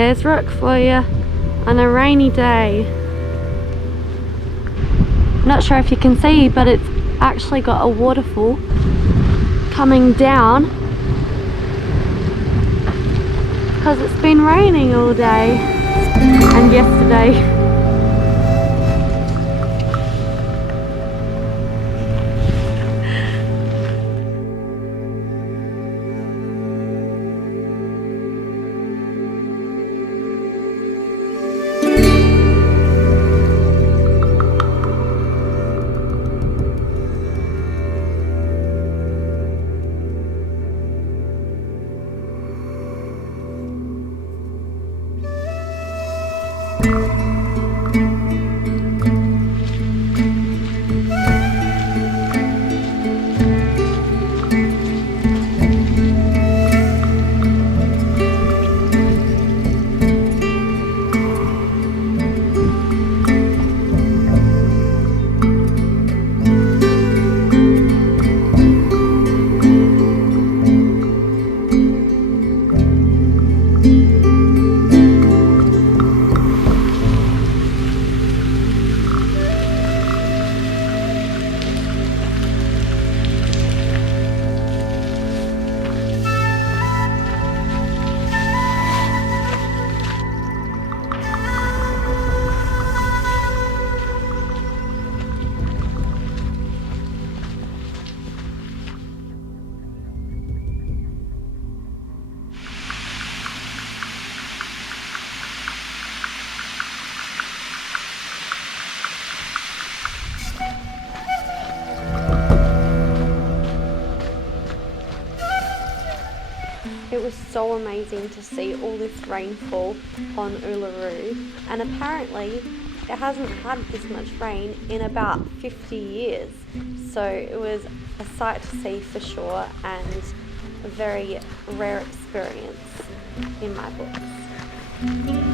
There's Rook for you on a rainy day. Not sure if you can see, but it's actually got a waterfall coming down because it's been raining all day and yesterday. It was so amazing to see all this rainfall on Uluru, and apparently it hasn't had this much rain in about 50 years, so it was a sight to see for sure and a very rare experience in my books.